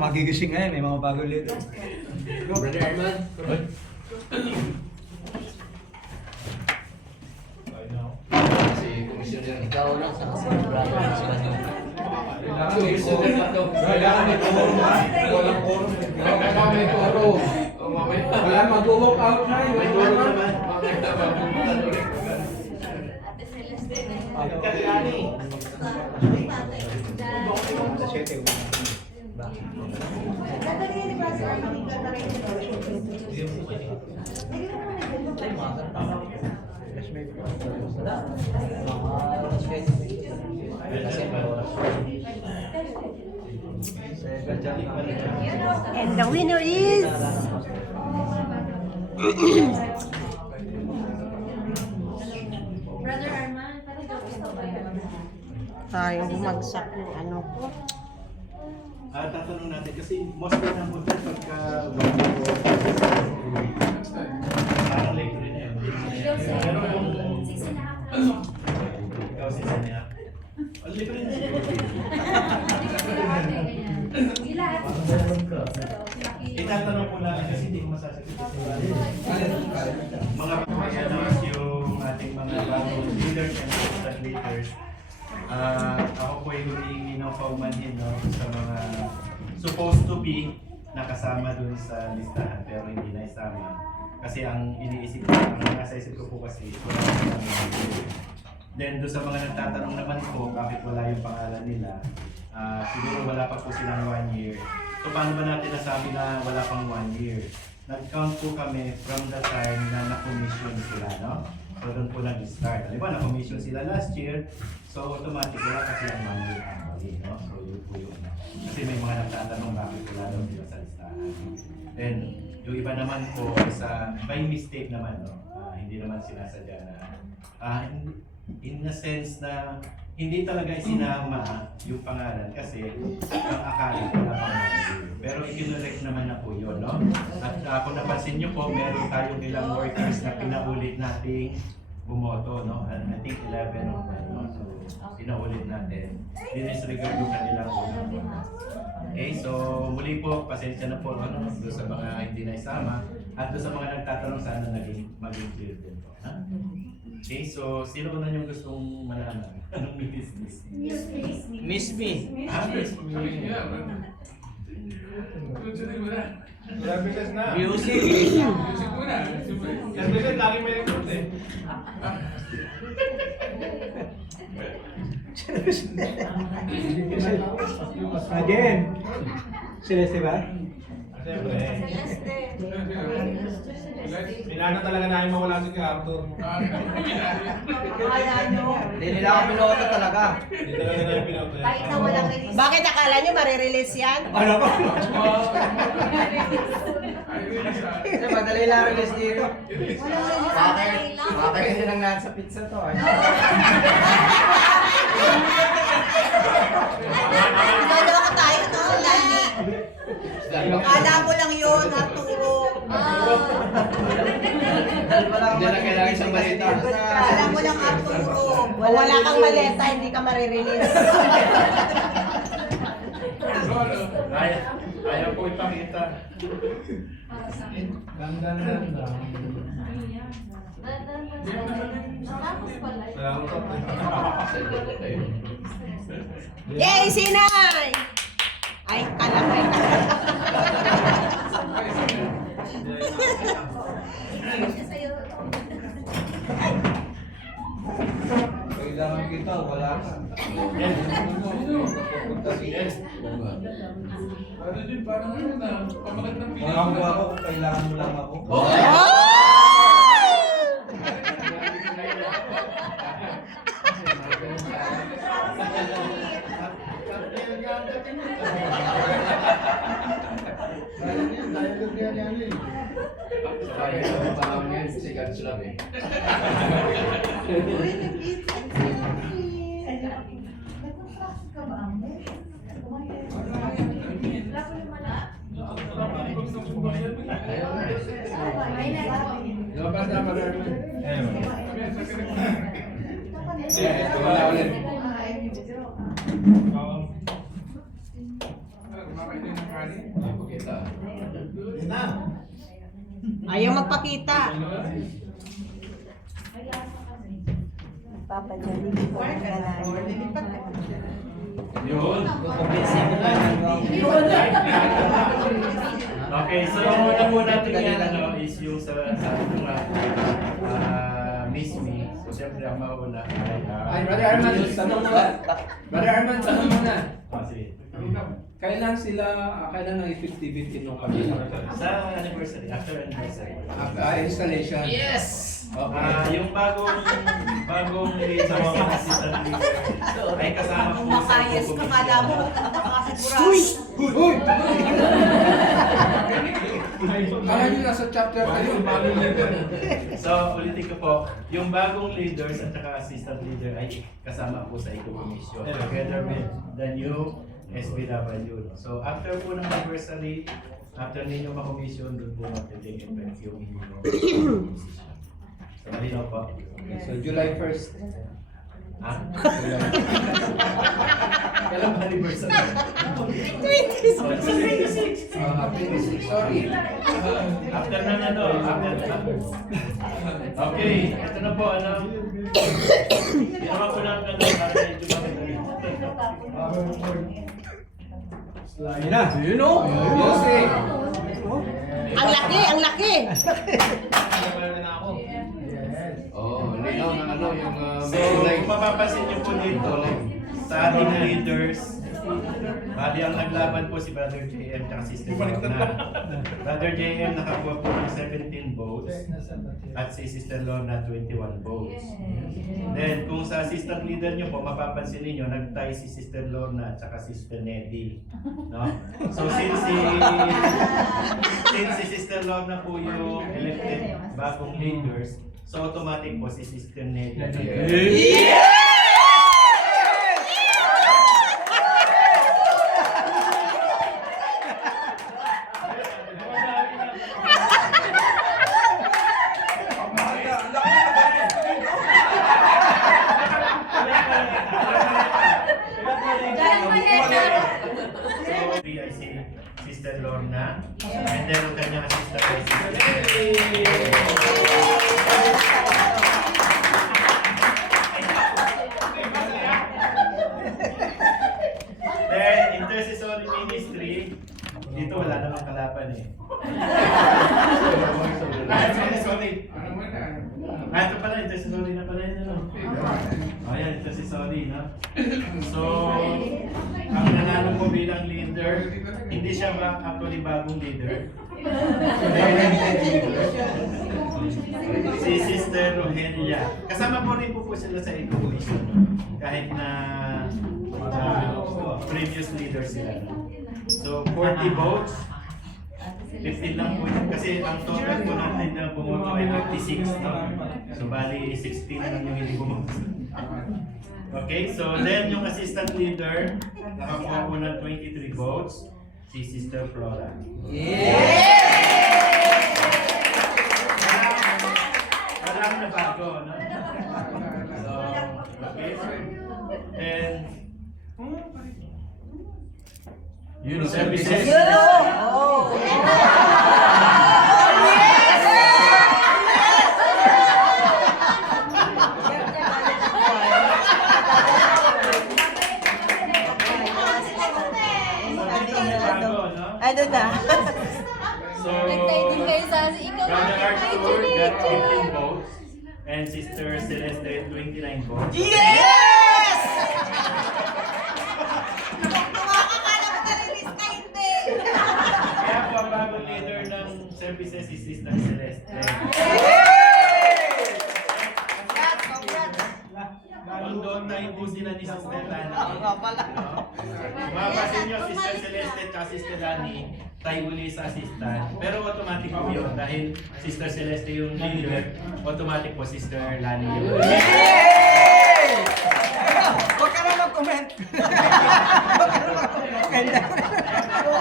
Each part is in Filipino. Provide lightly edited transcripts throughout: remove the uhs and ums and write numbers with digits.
Magigising ngayon, may mga bago ulit. Brother Arman. Si Commissioner, ikaw lang sa brother sa Banyo. Kailangan may quorum ha? Walang quorum. Kailangan may quorum. Wala mag-walk out na yun. May quorum naman. And the winner is Brother Arman, parang gusto ba yan? tayong bumagsak ng ano. Tatanong natin kasi most of the hotel pagka parang late rin eh. Ikaw sa 6.5 lang. Ikaw si Sanya. Ang late rin eh. Ilan? Itatanong ko lang kasi hindi ko masasagot. Mga pagkakas yung ating mga bagong leaders and assistant leaders. Ako po ay humingi ng paumanhin sa mga supposed to be nakasama dun sa listahan pero hindi na isama. Kasi ang iniisip ko, ang nasa isip ko po kasi wala then doon sa mga nagtatanong naman po bakit wala yung pangalan nila, siguro wala pa po silang 1 year. So paano ba natin nasabi na wala pang 1 year? Nag-count po kami from the time na na-commission sila, no? So doon po nag-start. Alam mo, na-commission sila last year, so automatic wala kasi ang 1 year actually, no? So yun po yun. Kasi may mga nagtatanong bakit wala daw sila sa listahan. Then, yung iba naman po sa by mistake naman, no? Hindi naman sinasadya na in a sense na hindi talaga isinama yung pangalan kasi ang akala wala pang 1 year. Pero ikinolect naman na po yun, no? At kung napansin nyo po, meron tayong ilang workers na pinaulit nating bumoto, no? I think 11 of them, no? So, pinaulit natin. Dinisregard yung kanilang bumoto. Okay, so muli po, pasensya na po, no? Doon sa mga hindi na isama. At doon sa mga nagtatanong, sana maging clear din po. Ha? Okay, so sino na yung gustong malaman? Anong Miss Miss? Miss me. Miss Me. Bigas na. Music. Bigas lagi may record eh. Again. Celeste ba? Siyempre. Pinano talaga namin mawala si Arthur. Hindi nila ako pinuha talaga. Hindi talaga namin pinauto. Kahit na walang release. Bakit akala nyo marirelease yan? Ano ba? Kasi madali lang release dito. Bakit? Bakit hindi lang nasa pizza to? Naloko tayo, no? Lani. Akala mo lang yun, Arturo. Hindi na kailangan isang balita. Akala mo lang, Arturo. Wala kang maleta, hindi ka marirelease. Kaya po ipakita. Ganda. Tapos pala. Yay, Sinay! Ay, kalamay na. Kailangan kita, wala ka. Walang ko ako kung kailangan mo lang ako. Uy, nag-eat and selfie. Nag-practice ka ba, Amber? Wala ko yung mala. Ay, Lumabas na marami. Ay, Kita. Ayaw magpakita. Papa Johnny. Yun. Kukumbinsin mo lang. Okay, so una po natin yan is yung sa sabi ko nga, Miss Me. So siyempre ang mauna Ay, Brother Arman, tanong mo. Brother Arman, tanong mo na. sige. Kailan sila, kailan ang effectivity nung kabila? Sa anniversary, after anniversary. Installation. Yes! Yung bagong leader sa assistant leader ay kasama po sa Makayas ka, kala mo, nakakasigurado. Uy! Kala nyo nasa chapter kayo, bagong leader. So, ulitin ko po, yung bagong leaders at saka assistant leader ay kasama po sa eco-commission together with the new SBW. So, after po ng anniversary, after ninyo ma-commission, doon po mag-take effect yung inyong position. So, malinaw po. So, July 1st. Ha? Kailan ba anniversary? 26. 26. 26, sorry. After na ano, after na. Okay, ito na po, ano. Ginawa ko lang ano, para medyo maganda. Yun na. You know? Jose. Ang laki, ang laki. Oh, linaw ng ano yung So, kung mapapansin niyo po dito, sa ating leaders, bali ang naglaban po si Brother JM at Sister Lorna. Brother JM nakakuha po ng 17 votes at si Sister Lorna 21 votes. Then, kung sa assistant leader niyo po, mapapansin niyo nag-tie si Sister Lorna at saka Sister Nettie. No? So, since si Sister Lorna po yung elected bagong leaders, so automatic po si Sister Nettie. Ay si Sister Lorna, and then ang kanyang assistant ay si Then, intercessory ministry, dito wala namang kalaban eh. Sorry. Ito pala, intercessory na pala yun, ano? Ayan, intercessory, no? So, ang nanalo ko bilang leader, hindi siya actually bagong leader. Si Sister Rogelia. Kasama po rin po sila sa eco-commission. Kahit na previous leader sila. So, 40 votes. 15 lang po yun. Kasi ang total po natin na bumoto ay 56, no? So, bali 16 lang yung hindi bumoto. Okay, so then yung assistant leader, nakakuha po ng 23 votes, si Sister Flora. Walang na bago, no? So, okay. Then, yun, services. Ano na? So, Brother Arthur got 15 votes and Sister Celeste 29 votes. Yes! Nakakala mo na-release ka, hindi. Kaya po ang bagong leader ng services si Sister Celeste. Although tayo po sila ni Sister Lani. Mapasin nyo, Sister Celeste at Sister Lani, tayo uli sa assistant. Pero automatic po yun dahil Sister Celeste yung leader, automatic po Sister Lani yung leader. Huwag ka na mag-comment.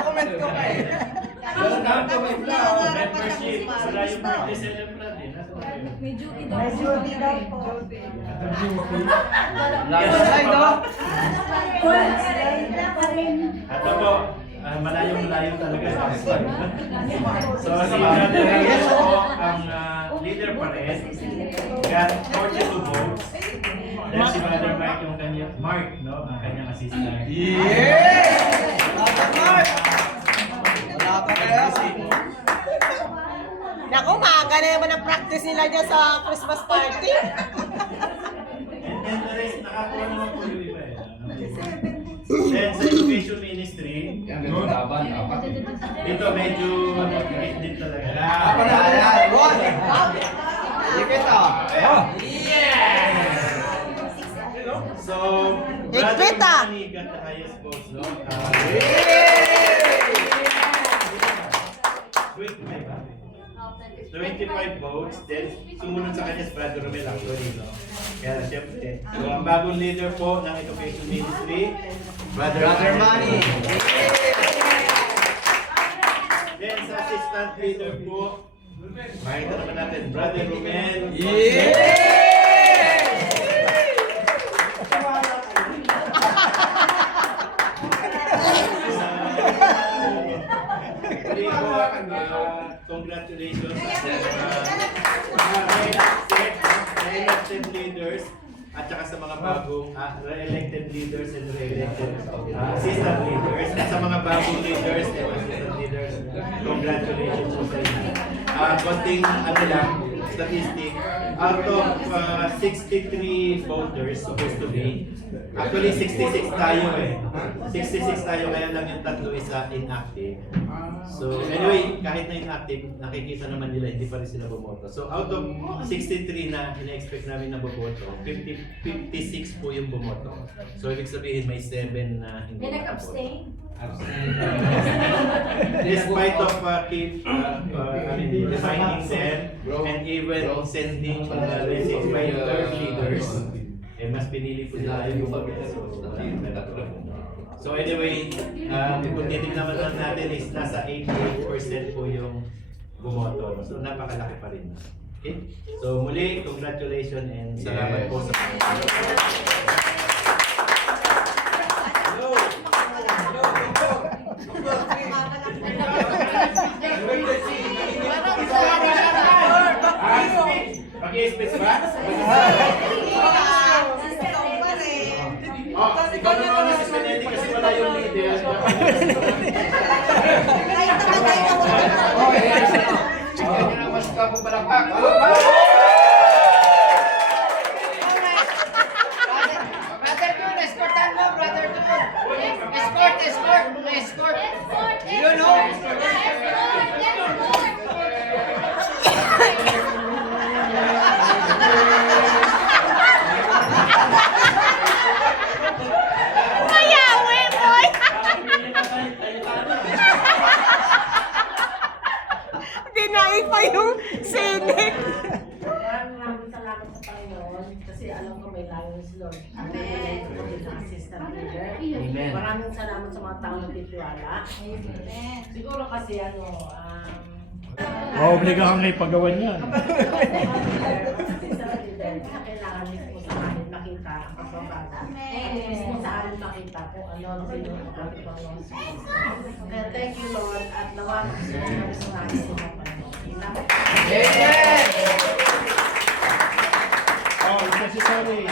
Comment ko pa eh. Membership, sila yung birthday celebrant eh. Nasa ba yun? May duty daw po. Yes. Ito po, malayo talaga. So, si Brother Reyes po ang leader pa rin. Got 42 votes. Then si Brother Mark yung kanyang, ang kanyang assistant. Wala pa kaya. Naku, maaga na naman ang practice nila dyan sa Christmas party. And the rest, nakakuha naman po yung iba eh. Then sa Education Ministry, Yan, ganun laban. Apat. dito medyo higit din talaga. So, Brother Higpit, ah. Manny got the highest votes, no? 25 votes, then sumunod sa kanya si Brother Romel actually, no? Kaya siyempre, so ang bagong leader po ng Education Ministry, Brother Manny. Then sa assistant leader po, makita naman natin, Brother Romel. Congratulations sa re-elected leaders at saka sa mga bagong re-elected leaders and re-elected assistant leaders at sa mga bagong leaders and assistant leaders. Congratulations po sa inyo. Konting lang, statistic, out of 63 voters supposed to be, actually 66 tayo eh. 66 tayo, kaya lang yung tatlo isa inactive. So anyway, kahit na inactive, nakikita naman nila hindi pa rin sila bumoto. So out of 63 na ina-expect namin na bumoto, 56 po yung bumoto. So ibig sabihin may 7 na hindi nag-abstain. Despite of defining them and even sending message by third leaders, mas pinili po nila yung So anyway, kung titignan naman natin is nasa 88% po yung bumoto. So napakalaki pa rin. Okay? So muli, congratulations and salamat po sa Mag-i-space ba? Ikaw naman si Spinelli kasi wala yung leader. Yan ang mas kapong balakpak. Brother Jun, escortan mo, Brother Jun. Escort. You know? Mayawi, boy! Dinaig pa yung sinig. Maraming salamat sa Panginoon kasi alam ko may layo si Lord. Amen. Assistant leader. Amen. Maraming salamat sa mga taong nagtitiwala. Siguro kasi Obligahan na ipagawan yan. assistant leader, kailangan mismo sa amin makita ang pagbabago. Mismo sa amin makita kung ano ang sino ang ating Panginoon sa Kristo. Kaya thank you Lord at nawag sa mga sa amin sa Panginoon. Oh, isa si Sorry.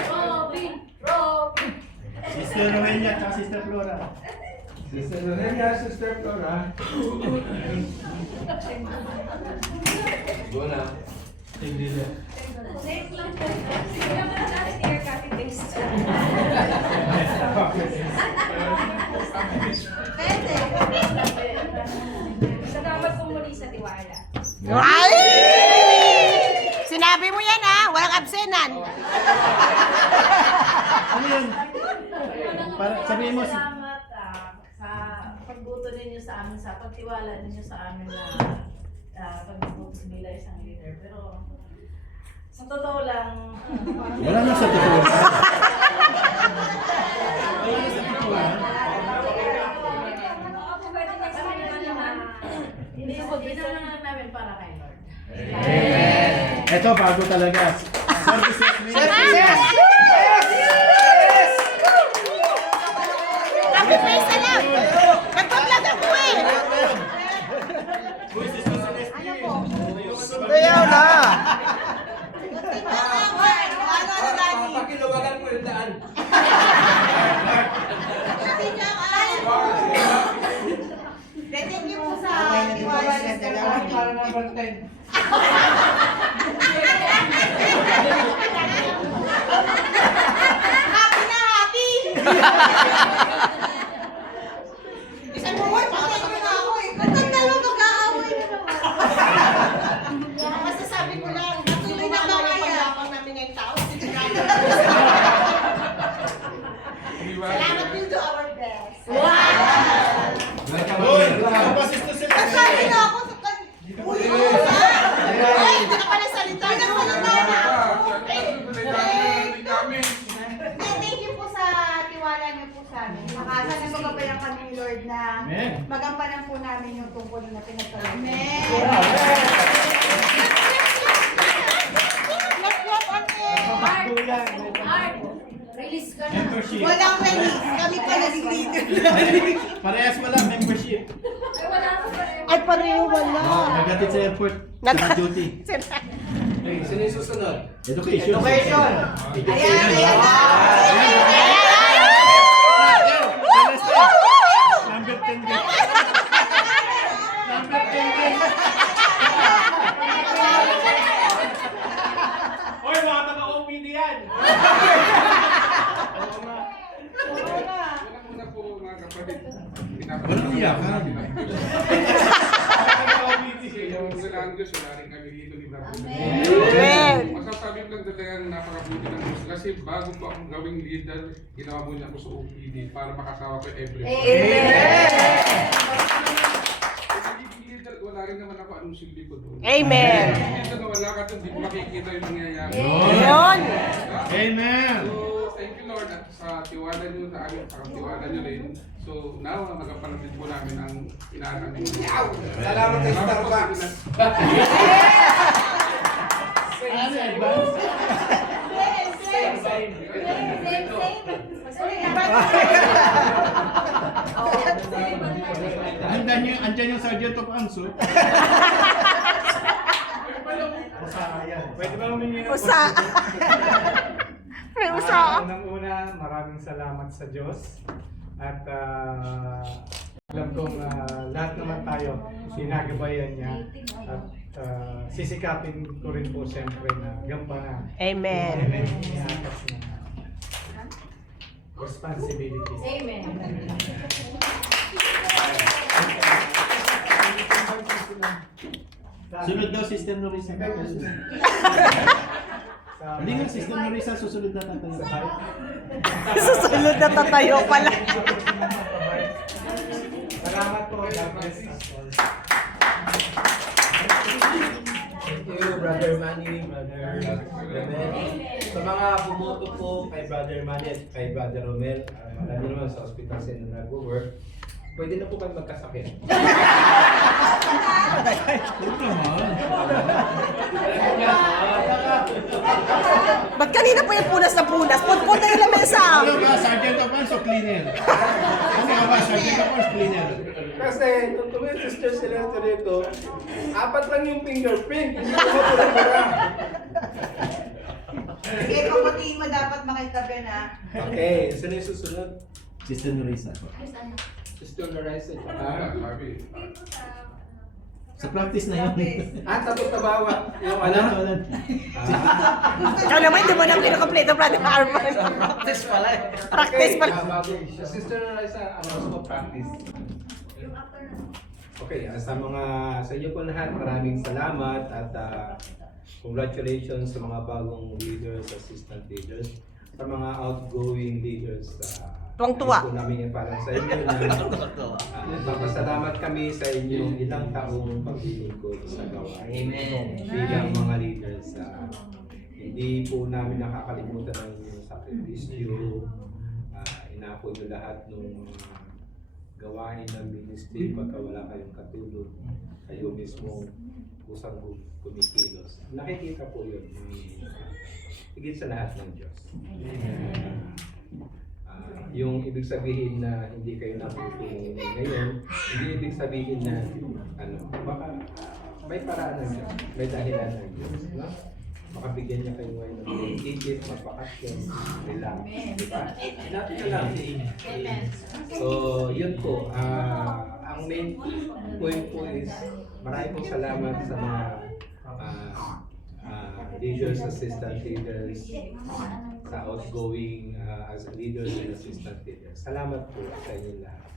Sister Noelia at Sister Flora. Sister Noelia, Sister Flora. Go na. Hindi na. Salamat po muli sa tiwala. Ay! Sinabi mo yan ha, walang absenan. Ano yun? Para sabihin mo si... Salamat sa pagbuto ninyo sa amin, sa pagtiwala ninyo sa amin na pagbuto bilang isang leader. Pero sa totoo lang, Wala na sa totoo. Wala na sa totoo. hindi na namin para kay Lord. Ito, bago talaga. Services Yes! Happy face na lang. Nagpa-vlog ako. Lord na Amen. magampanan po namin yung tungkulin na pinagkaroon. Amen! Art, release ka na. Membership. Walang release. Kami pa nag-leader. Parehas wala membership. Ay, wala ka pa rin. Ay, pareho wala. Nagatid sa airport. Sa duty. Okay, sino yung susunod? Education. Education. Ayan, ayan na. Number 10 din. Number 10 din. Hoy, mga taga-OPD yan. Una po mga kapatid. Walang iyakan. Yung kailangan Diyos, wala rin kami dito ni Brother. Amen. Masasabi ko lang talagang napakabuti ng Diyos. Kasi bago po akong gawing leader, ginawa mo niya ako sa OPD para makasawa ko everyone. Leader, wala rin naman ako anong silbi ko doon. Amen. Leader na wala ka doon, di mo makikita yung nangyayari. Yun. Amen. So, thank you Lord at sa tiwala niyo sa amin, sa tiwala niyo rin. So, now, magapanapit po namin ang inaanak niyo. Salamat kay Starbucks. Ano, advance? Andyan yung Sergeant of Arms, oh. Pwede ba humingi ng Usa. May usa. Unang-una, maraming salamat sa Diyos. At alam kong lahat naman tayo ginagabayan niya. At sisikapin ko rin po siyempre na gampanan. Amen. Iatas na responsibilities. Amen. Sunod daw, Sister Norisa. Hindi nga, Sister Norisa, susunod na tatayo. Susunod na tatayo pala. Salamat po. God bless us all. Thank you, Brother Manny, Brother Romel. Sa mga bumoto po kay Brother Manny at kay Brother Romel, alam niyo naman sa hospital sila na nag-work, pwede na po kayo magkasakit. Ba't kanina pa yung punas na punas? Put na yung lamesa. Ano ba, Sergeant of Arms o cleaner? Ano ba, Sergeant of Arms, cleaner? Kasi, nung tumingin Sister Celeste rito, 4 lang yung fingerprint. Hindi ko mapura-pura. Sige, paputiin mo dapat makitabi na. Okay, sino yung susunod? Sister Norisa. Sister Larissa. Sabi. Sa practice na yun. Tapos na bawa. Yung Wala na, ano? wala na. Ikaw naman, hindi mo nang kinukompleto, Brother Arman. Practice pala eh. Practice pala. Bago. Sister Larissa, ano gusto mo practice? Okay, sa inyo po lahat, maraming salamat at congratulations sa mga bagong leaders, assistant leaders, sa mga outgoing leaders. Tuwang-tuwa. Ayun po namin yung parang sa inyo na nagpapasalamat kami sa inyong ilang taong paglilingkod sa gawain. Amen. Bilang mga leaders, hindi po namin nakakalimutan ang inyong sakripisyo. Inapo nyo lahat ng gawain ng ministry pagka wala kayong katulog. Kayo mismo kusang kumikilos. Nakikita po yun. Higit sa lahat ng Diyos. Yung ibig sabihin na hindi kayo natutulungan ngayon, hindi ibig sabihin na baka may paraan ng Diyos, may dahilan ng Diyos. No? Baka bigyan niya kayo ngayon ng ticket, mapakasyon, relax. Diba? Natin na lang. So, yun po. Ang main point po is marami pong salamat sa mga leaders, assistant leaders, sa outgoing as leaders and assistant leaders. Salamat po sa inyo lahat.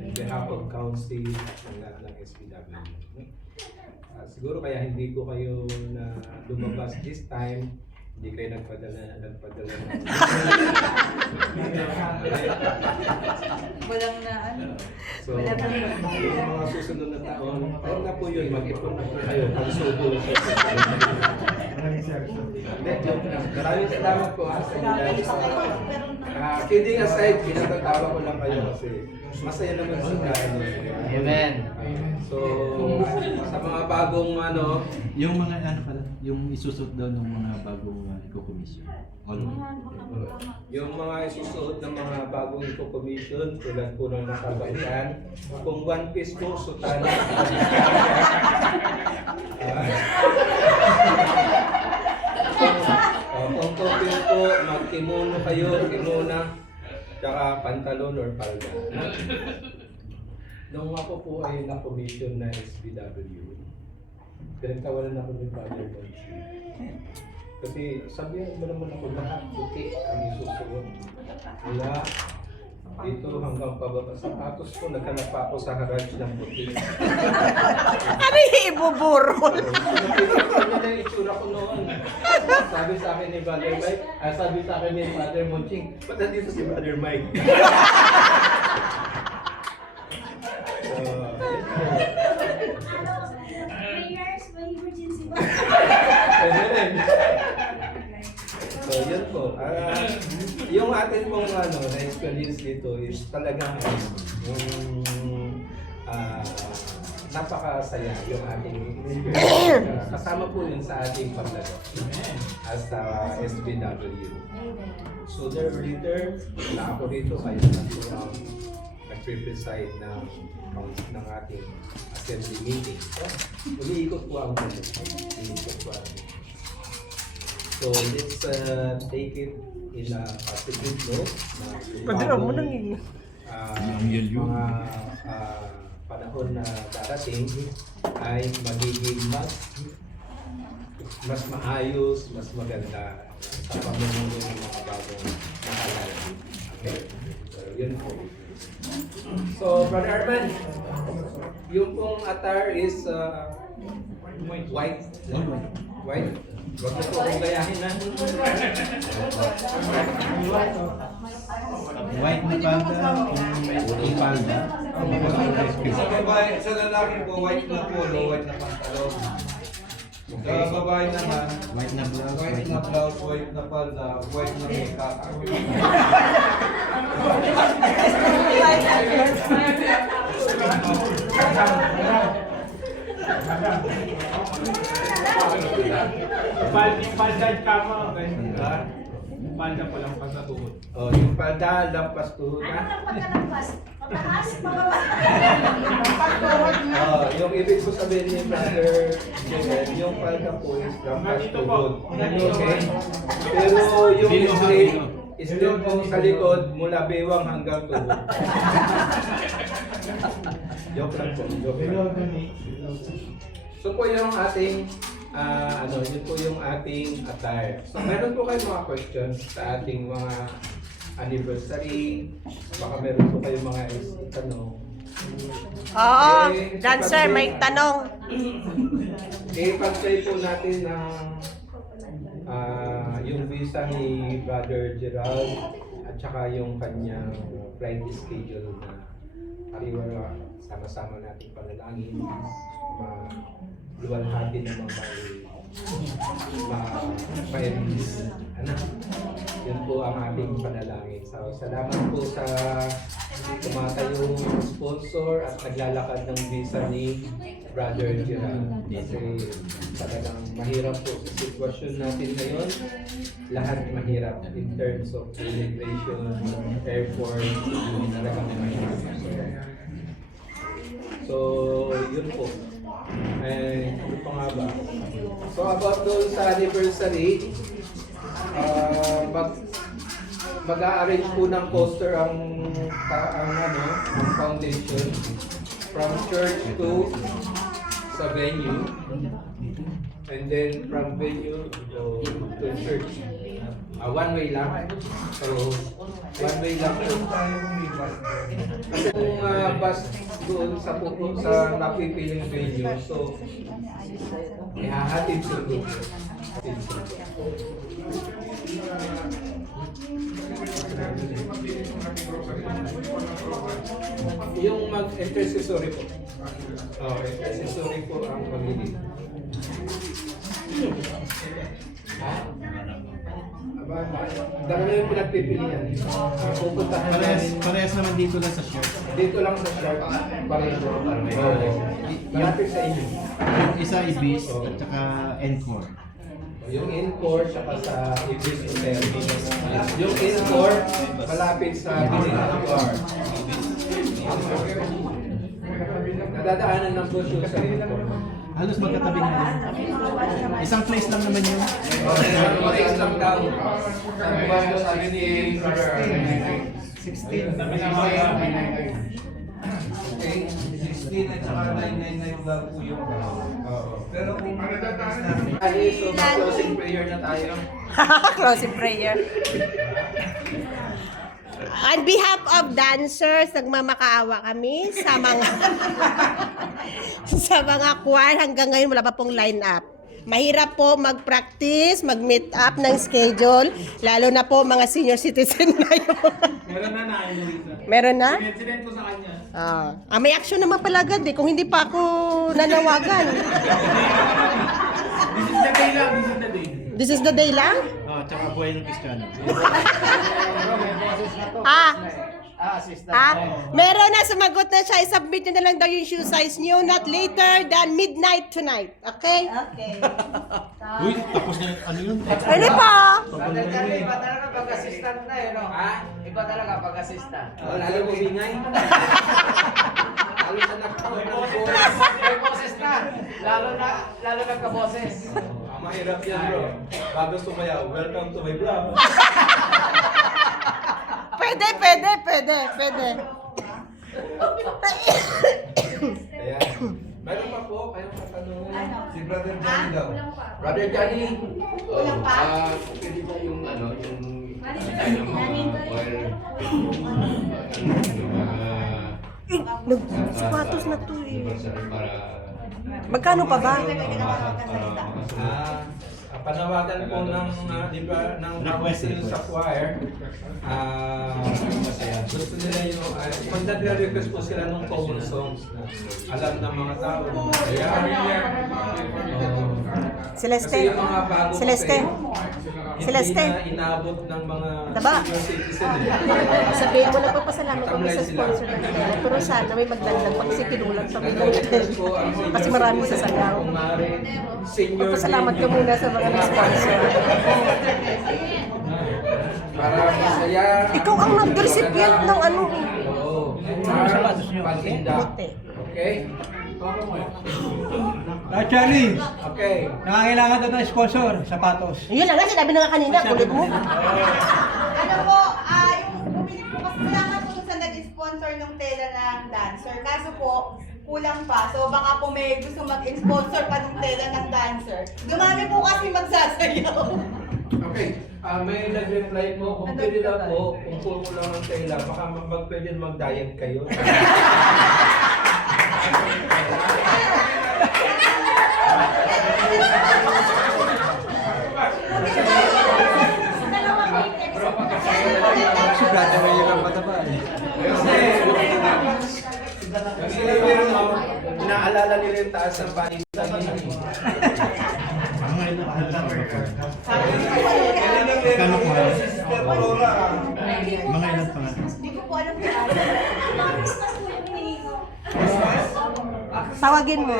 On behalf of Council at ng lahat ng SPW. Siguro kaya hindi ko kayo na lumabas this time, hindi kayo nagpadala ng Walang na ano. So, yung mga susunod na taon, ayun na po yun, mag-ipon na po kayo. Pagsubo sa Maraming sir. Hindi, joke lang. Maraming salamat po sa inyo. Kidding aside, pinatatawa ko lang kayo kasi masaya naman sa ano. Amen. So, sa mga bagong ano, Yung mga ano pala, yung isusot daw ng mga bagong eco-commission. yung mga isusuot ng mga bagong eco-commission, tulad po ng nakabaitan, kung one piece po, sutana. Kung topic po, mag-kimono kayo, kimona, tsaka pantalon or palda. Nung ako po ay na-commission na SBW, pinagtawanan ako ni Father Monchi. Kasi sabihan mo naman ako lahat, puti ang isusuot. Wala, dito hanggang pababa sapatos ko, naghanap pa ako sa garage ng puti. Ano yung ibuburol? Ano na yung itsura ko noon? Sabi sa akin ni Father Mike, sabi sa akin ni Father Monching, ba't nandito si Father Mike? Prayers, may emergency ba? So, yun po. Yung atin pong na-experience dito is talagang napakasaya yung ating experience. Kasama po yun sa ating paglago as SBW. Sooner or later, na ako dito kayo na po ang nag-preside ng ating assembly meeting. Uliikot po ang mundo. Uliikot po ang mundo. So let's take it in a positive note na mga panahon na darating ay magiging mas maayos, mas maganda sa pamumuno ng mga bagong nakalala. Okay? So yun po. So Brother Arman, yung pong attire is white. White. Huwag na po akong gayahin na. White na palda, yung palda. Sa babae, sa lalaki po, white na polo, white na pantalon. Sa babae naman, White na blouse, white na blouse, white na palda, white na makeup. Palda ka mo. Palda pa lang sa tuhod. Oh, yung palda, lampas tuhod na. Pagkalampas, pataas, pababa. Yung ibig ko sabihin ni Brother Joel, yung palda po is lampas tuhod. Okay? Pero yung straight po sa likod, mula bewang hanggang tuhod. Joke lang po. Joke lang. So po yung ating yun po yung ating attire. So meron po kayong mga questions sa ating mga anniversary. Baka meron po kayong mga tanong. Oo, dancer, may tanong. Pag-try po natin ng yung visa ni Brother Gerald at saka yung kanyang flight schedule na kaliwala sama-sama natin panalangin. Luwalhati naman yun po ang ating panalangin. So, salamat po sa tumatayong sponsor at naglalakad ng visa ni Brother Gerald. Kasi talagang mahirap po sa sitwasyon natin ngayon. Lahat mahirap in terms of immigration, airport, talagang mahirap. So, yun po. Ano pa nga ba? So about doon sa anniversary, mag-a-arrange po ng poster ang foundation from church to sa venue, and then from venue to church. One way lang. So, one way lang po. Kasi kung bus doon sa napipiling venue, so ihahatid sa grupo. Yung mag-intercessory po. Oh, intercessory po ang pamilya. Dami na yung pinagpipilian. Pupuntahan Parehas naman dito lang sa short. dito lang sa shark. Pareho. Malapit sa inyo. Yung isa Ibis at saka Encore. Yung in-core saka sa Ibis Hotel. Yung in-core malapit sa Binilawar. Nadadaanan ng bus yung sa in-core. Halos magkatabi na rin. Isang place lang naman yun. Malays lang daw. Ang bago sabi ni Brother 16. Okay, 16 at saka 999 lang po yung pero kung Okay, so closing prayer na tayo. Closing prayer. On behalf of dancers, nagmamakaawa kami sa mga sa mga choir. Hanggang ngayon wala pa pong line up. Mahirap po mag-practice, mag-meet up ng schedule, lalo na po mga senior citizen na yun. Meron na Luisa. Meron na? Incident ko sa kanya. May action naman pala agad eh, kung hindi pa ako nanawagan. This is the day lang, this is the day. This is the day lang? Tsaka buhay ng Kristiyano. Meron na, sumagot na siya. I-submit nyo na lang daw yung shoe size nyo, not later than midnight tonight. Okay? Okay. Uy, tapos na ano yun? Ano pa? Iba talaga pag-assistant na eh, no? Ha? Iba talaga pag-assistant. Lalo mo bingay. Lalo sa May boses na. Lalo nagka-boses. mahirap yan, bro. Bago sumayaw, welcome to my vlog. Pwede. Ayan. Meron pa po kayong katanungan. si Brother Johnny daw. Brother Johnny. Kulang pa? Pwede ba yung ano, yung Nagsapatos na to eh. Magkano pa ba? Panawagan po ng, di ba, ng Request. sa choir. Gusto nila yung, pag nagre-request po sila ng common songs na alam ng mga tao. Kaya, Celeste. kasi yung mga bago Celeste. Celeste. hindi na inabot ng mga Taba. senior citizen. Sabihin mo, nagpapasalamat kami sa sponsor na nila. Pero sana may magdagdag pag si pinulang sa mga Nag-request po ang senior kasi maraming citizen, sasayaw. kung maaari, senior Magpasalamat ka day. muna sa mga sponsor. Para masaya. Ikaw ang nag-recipient ng ano eh. Oo. Para pagtinda. Buti. Okay? Charlie, Okay. nangangailangan daw ng sponsor, sapatos. Yun lang nga, sinabi na nga kanina, kulit mo. Ano po, yung bumili po kasi salamat po sa nag-sponsor ng tela ng dancer. Kaso po, kulang pa. So baka po may gusto mag-sponsor pa ng tela ng dancer. Dumami po kasi magsasayaw. Okay. May nag-reply po, kung pwede lang po, kung puro lang ang tela, baka pwede mag-diet kayo. Subrata na yun ang mataba eh. Kasi meron mo, inaalala nila yung taas ng panitan nila. Mga ilan pa lang. Kano po? Sister Aurora. Mga ilan pa nga. Hindi ko po alam kung ano. Mga Christmas po yung hinihingi ko. Tawagin mo.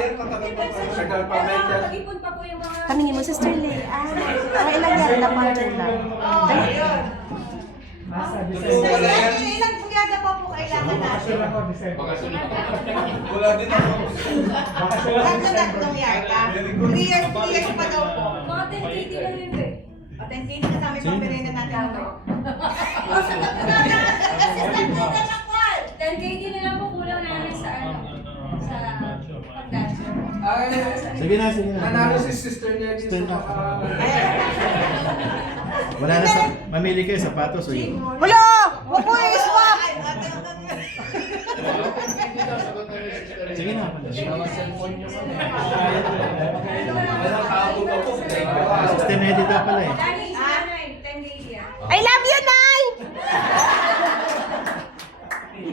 Sagal pa medyo. Mag-ipon pa po yung mga... Tanungin mo, Sister Lay. Ang ilang yan, lapangan lang. ayun. Ilang pulyada pa po kailangan natin? Wala din ako. Tatlong yata. 3 years pa daw po. Mga 10 lang yun eh. O, 10 days na kami pamperena natin ako. 10 KD na lang po kulang namin sa ano. Sa pag-dancer. Sige na. Nanalo si sister niya Sister dito. Wala na mamili kayo sapatos o yun. Wala! Huwag mo i-swap! Sige na. Walang kaabot ako. Assistant editor pala eh. I love you, Nay!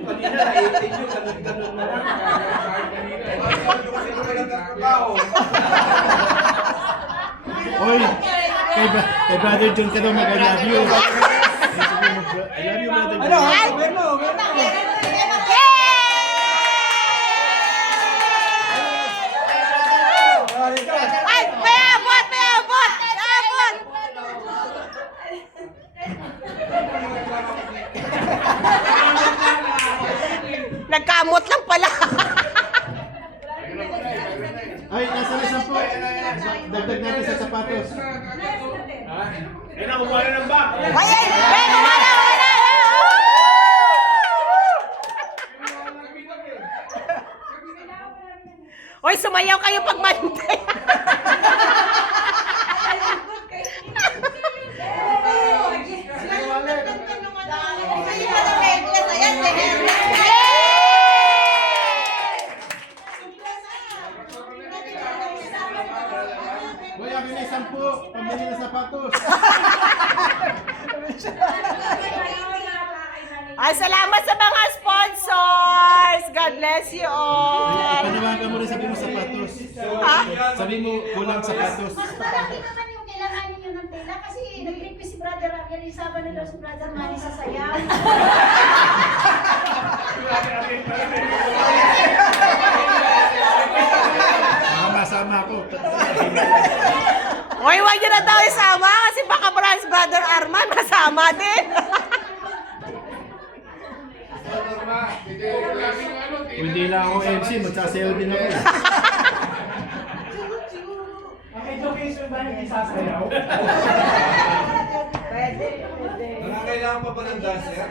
Kanina, na-18 yung ganun-ganun na lang. Kasi ko nagtatrabaho. Oy, kay Brother John ka daw mag-I love you. I love you, Brother John. Ay! May abot! May abot! May abot! Nagkamot lang pala. Ay, nasa na 10. Dagdag natin sa sapatos. Ay, nakuha na ng bag. Ay, ay! Ay, wala! Wala! Hoy, sumayaw kayo pag mante. Uy, akin na 10. Pambili na sapatos. Ay, salamat sa mga sponsors. God bless you all. Panawagan mo rin, sabi mo sapatos. Ha? Sabi mo kulang sapatos. Mas malaki naman yung kailangan ninyo ng tela kasi nag-request si Brother Rafael, isama na daw si Brother Manny sa sayaw. Masama ako. Hoy, wag nyo na daw isama kasi baka Bronze Brother Arman masama din. Kung hindi lang ako MC, magsasayaw din ako. Ang education ba hindi sasayaw? Nangangailangan pa ba ng dancer?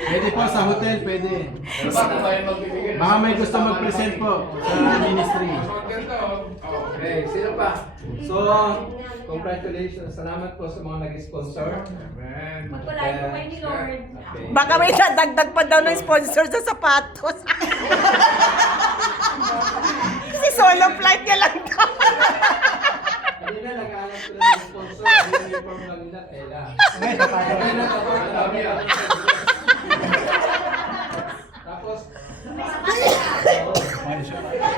Pwede po sa hotel, pwede. Baka may gusto mag-present po sa ministry. Okay, sino pa? So, congratulations. Salamat po sa mga nag-sponsor. Magpalain po kayo ni Lord. Okay. Baka may dadagdag pa daw ng sponsor sa sapatos. Kasi solo flight niya lang daw. Kanina nag-aanap ko ng sponsor. Yung uniform lang nila, tela. Tapos,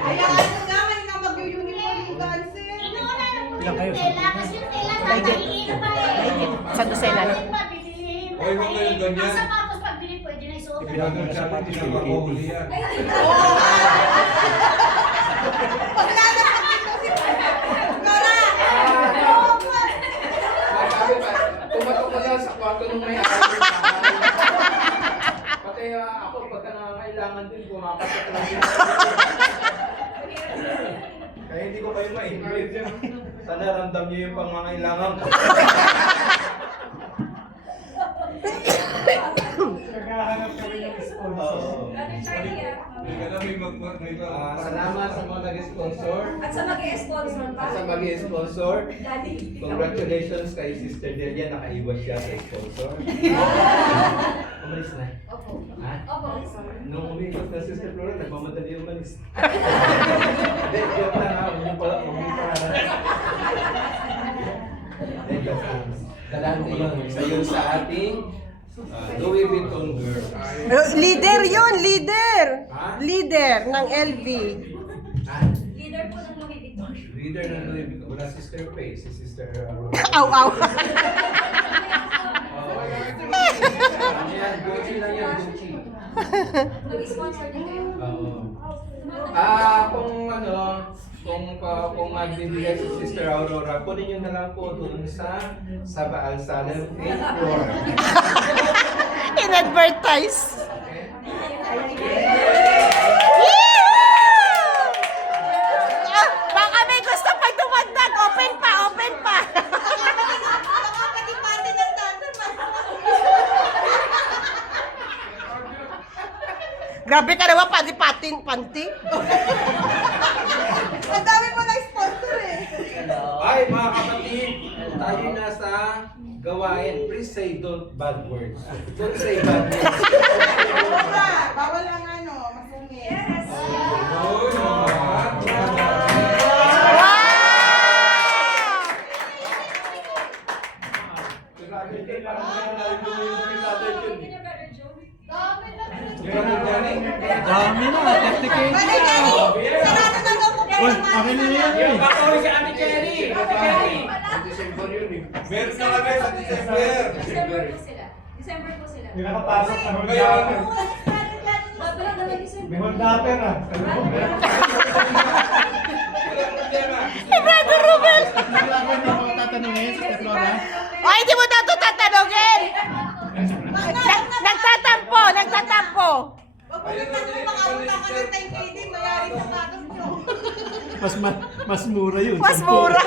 Hayaan mo naman na mag-uniform yung dancer. Inuuna na po yung tela kasi yung tela nakaliin pa eh. Sa dosena na. Pabili mo Oy, huwag kayong ganyan. Ang sapatos pagbili pwede na isuot. Pinagod sa atin, pinapahuli yan. sabi pa, tumatok ko lang sa kwarto nung may araw. Pati ako, pagka nangangailangan din, pumapasok lang din. Kaya hindi ko kayo ma-invite. Sana ramdam niyo yung pangangailangan ko. Naghahanap kami ng sponsor. Salamat sa mga nag-sponsor. At sa mag-sponsor pa. At sa mag-sponsor. Congratulations kay Sister Delia, nakaiwas siya sa sponsor. Umalis na. Opo. Ha? Opo. Nung umiikot na Sister Flora, nagmamadali umalis. Hindi, joke lang ha. Huwag niyo pala, huwag niyo pala. Hindi, joke lang. Talante yun. Isa yun sa ating Louis Vuitton girl. Leader yun, leader. Ha? Leader ng LV. Ha? Leader po ng Louis Vuitton. Leader ng Louis Vuitton. Wala Sister Faye, si Sister Aw, aw. Yan, Gucci lang yan, Gucci. Mag-sponsor din kayo. Kung magbibigay si Sister Aurora, kunin nyo na lang po doon sa Baal Salem 8th floor. In-advertise. Ah, baka may gusto pa dumagdag. Open pa, open pa. Nakakatipati ng dancer. Grabe ka naman, pati-pating panty. Ang dami mo na sponsor eh. Ay, mga kapatid, tayo na sa gawain. Please say don't bad words. Don't say bad words. Bawal na nga Dami na, 30K na. Sarado na daw po kayo. Akin na yan eh. Meron na kami sa December. December po sila. Hindi nakapasok na Kaya mag-dapper. Wala naman December. May mag-dapper ah. Alam mo? walang problema. Brother Romel! Hindi mo tatanungin sa Flora. Ay, hindi mo dato tatanungin! Nagtatampo! Wag mo na tanong, makautang ka ng 10K din, mayari sa satos nyo. Mas mura yun. Mas mura!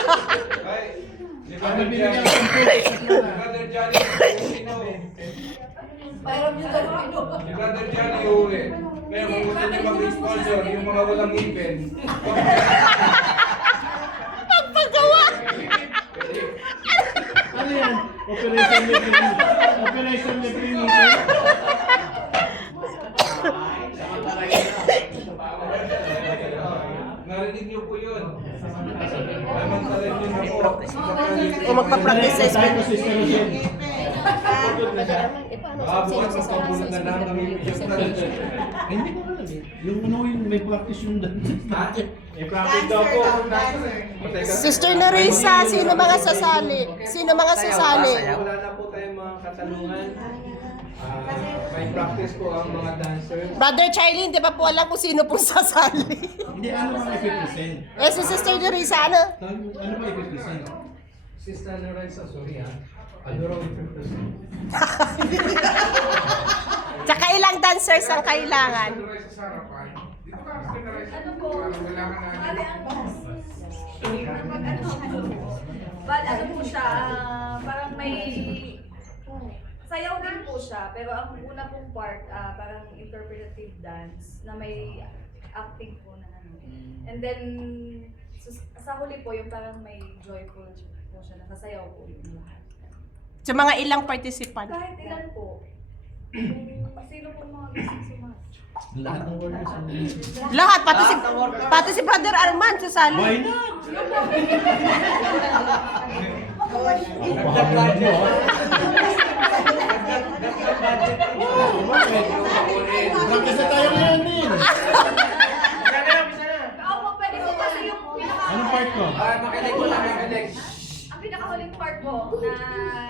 Ay, si Ano Brother binigyan Johnny. ng pulot sa Flora? Brother Johnny, Filipino. Si Brother Johnny uwi. Kaya kung gusto niyo mag-sponsor, yung mga walang ngipin, Magpagawa! Ano yan? Operation Libre. Operation Libre meeting. narinig niyo po yun. Samantalan niyo na po. Kung magpa-practice sa Tayo po, Sister Rochelle. Bukas magpapulot na lang kami yung Hindi ko alam eh. Yung ano yung may practice yung May practice daw po. Sister Nerissa, sino mga sasali? Sino mga sasali? Wala na po tayong mga katanungan. May practice po ang mga dancers. Brother Charlie, hindi pa po alam kung sino pong sasali. Hindi, ano ba i-present? Eh, si Sister Nerissa, ano? Ano ba i-present? Sister Lorenza, sorry ha. Ano raw i-present? Tsaka ilang dancers ang kailangan? Sunrise sa harapan. Dito ka, sunrise. Ano po? Wala ka na. Bale, ano po siya, parang may sayaw din po siya, pero ang una pong part, parang interpretive dance na may acting po na ano. And then, sa huli po, yung parang may joyful po siya, nakasayaw po yung lahat. Sa mga ilang participant? Kahit ilan po, kung sino pong mga gusto sumat. Lahat ng workers. Lahat, pati si Brother Arman sasali. Why not? Practice na tayo ngayon din. Opo, pwede po kasi yung Anong part ko? ang pinakahuling part po na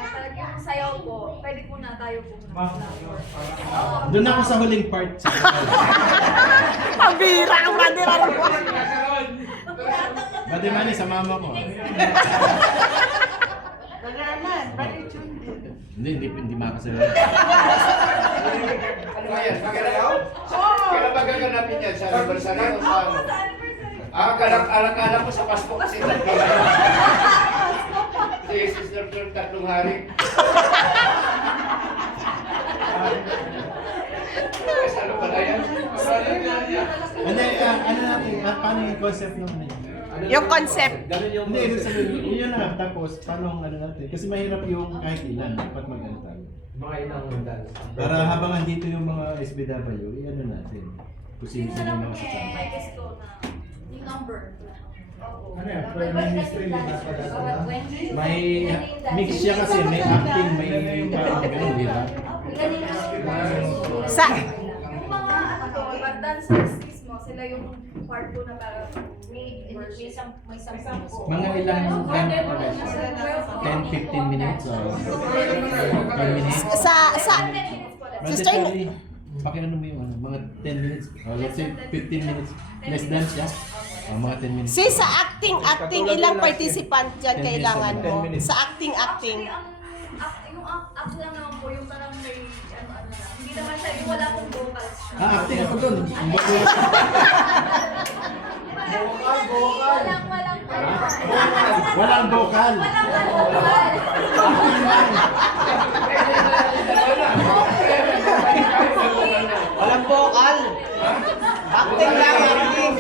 talagang yung sayaw po, pwede po na tayo po na. Doon ako sa huling part. Pabira ang Brother Arman. Badi mani sa mama ko. Hindi makasayaw. Kailan ba gaganapin yan? Sa anniversary o sa ano? Alang-alang ko sa Pasko kasi si Sister Flor tatlong hari. Ano pala yan? Hindi, ano natin, paano yung concept naman eh? Yung concept. Ganun yung Hindi, ibig sabihin, yun na. Tapos, paano ang ano natin? Kasi mahirap yung kahit ilan, dapat mag-ano tayo. mga ilang dance. Para habang andito yung mga SBW, i-ano natin. Kung sino-sino yung mga sasama. May gusto na yung number. Ano yan? Pwede history din nasa data. May mix siya kasi, may acting, may parang ganun, di ba? Sa Yung mga ano po, mga dancers mismo, sila yung part po na parang may sampu. Mga ilang ganun talaga siya. 10-15 minutes or 10 minutes. sa Sister Charlie, pakiano mo yung ano, mga 10 minutes, let's say 15 minutes, less dance siya, mga 10 minutes. si sa acting ilang participant dyan 10 minutes, kailangan 10 mo? minutes. Sa acting. Actually, yung act lang naman po, yung parang may ano lang. Hindi naman siya, yung wala pong vocals siya. Acting ako doon. Walang Walang vocal. Walang vocal. Acting lang, acting.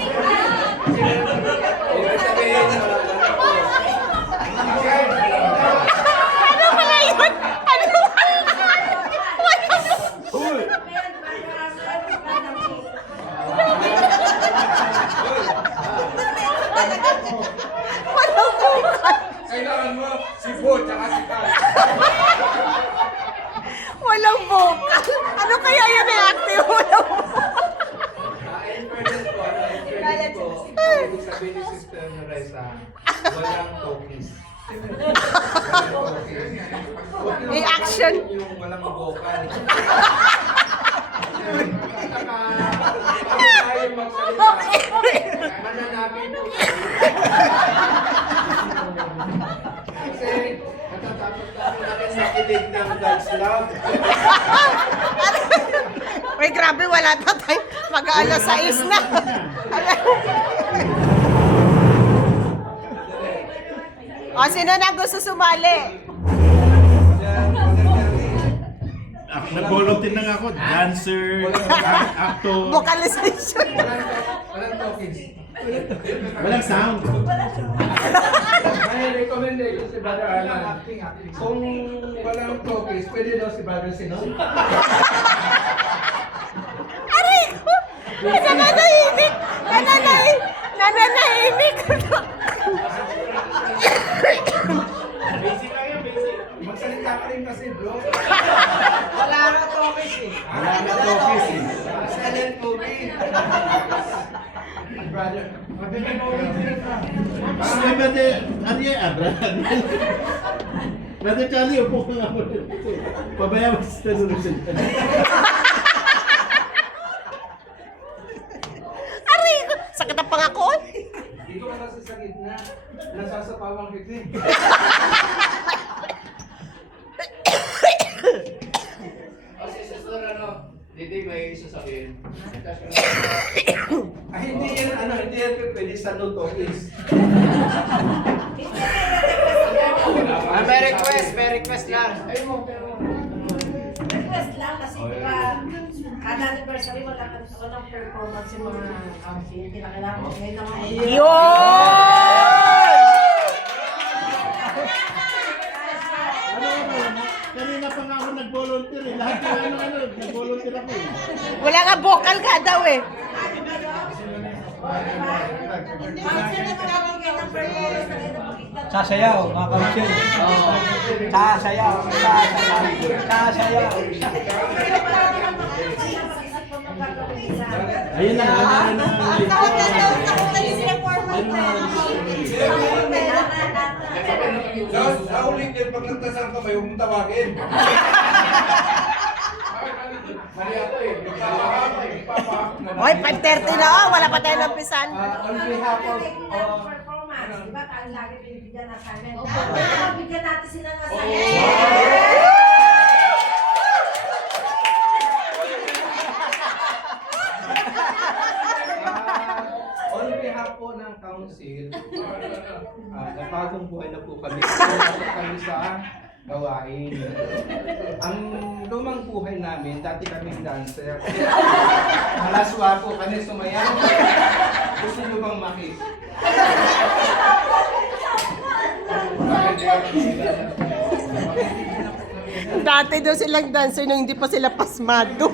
Ano pala yun? Ano? Walang vocal. Kailangan mo si Bo tsaka si Carl. bago tayo magsalita, mananapin po tayo. Kasi natatakot kami natin makinig ng God's love. Uy, grabe, wala pa tayo. Mag-aalas 6 na. O, sino na gusto sumali? Nag-volunteer na nga ako. Dancer, actor. Vocalization. Walang tokens. Walang sound. May recommendation si Brother Alan. Kung walang tokens, pwede daw si Brother Sinon. Aray ko! Nananahimik! Nananahimik! Basic lang yan, basic. Magsalita ka rin kasi, bro. Wala na tokens eh. Wala na tokens eh. Silent movie. Brother. Sige, brother. Ano yan? Brother. Brother Charlie, upo ka nga muna. Pabaya mo sa resolution. Aray ko! Sakit ang pangakon! Dito ka kasi sa gitna. Nasasapawang kita eh. Kasi sister, Didi, may sasabihin. Hindi yan pwede sa no tokens. May request lang. Request lang kasi diba, kada anniversary walang performance yung mga council. Hindi na kailangan mo ngayon naman. Yun! Kanina pa nga ako nag-volunteer eh. Lahat ng nag-volunteer ako eh. Wala nga vocal ka daw eh. Sasayaw, mga kamsil. Sasayaw. Ayun na, ano na. Sa ulit yan, pag nagtasang ka, may huwag mong tawagin. Mali ako eh. Hoy, 5:30 na oh. Wala pa tayo nampisan. On behalf of... Performance, di ba? Tayo lagi binibigyan ng assignment. Dapat bigyan natin sila ng assignment. On behalf po ng council, nagpagong buhay na po kami. Nagpapasok kami sa gawain. Ang lumang buhay namin, dati kaming dancer. Malaswa po kami sumayaw. Gusto nyo bang makita? Dati daw silang dancer nung hindi pa sila pasmado.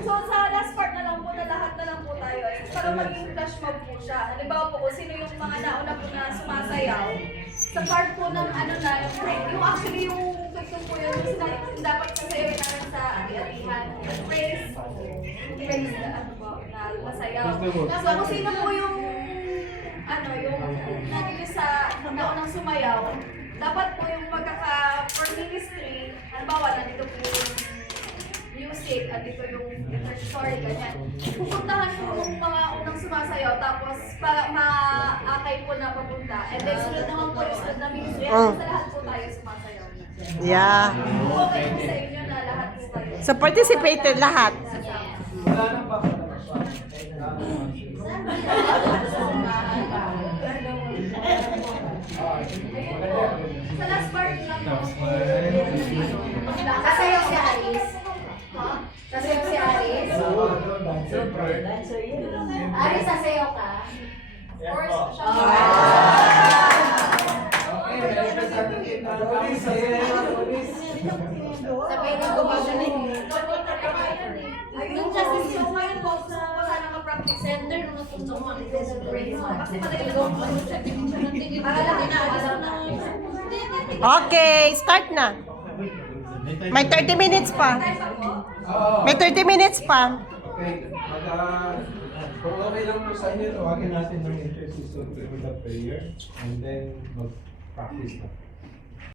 So sa last part na lang po na lahat na lang po tayo eh. Para maging flash mob po siya. Halimbawa po kung sino yung mga nauna po na sumasayaw. Sa part po ng ano na, yung actually yung tugtog po yun, yung dapat sasayawin namin sa ati-atihan. Praise na ano po, na masayaw. So kung sino po yung nandito sa naunang sumayaw, dapat po yung for ministry, halimbawa nandito po yung music, at dito yung guitar story, ganyan. Pupuntahan po yung mga unang sumasayaw, tapos para maakay po na papunta. And then sunod naman po yung sunod na ministry, at sa lahat po tayo sumasayaw. Yeah. Okay po sa inyo na lahat po tayo. So participated lahat. Wala nang pa. Sa last part lang po. Sasayaw si Aris. Sasayaw si Aris. Aris, sasayaw ka. Of course, siya. Okay, may representative na police. Sabay na gumagunin. Yung justice so ngayon po, gusto ko pa sana ka-practice center nung napunta ko sa praise. Kasi madali lang ako para lang na alam na. Okay, start na. May 30 minutes pa. May 30 minutes pa. Okay, kung okay lang po sa inyo, tawagin natin ng intercessor with a prayer and then mag-practice na.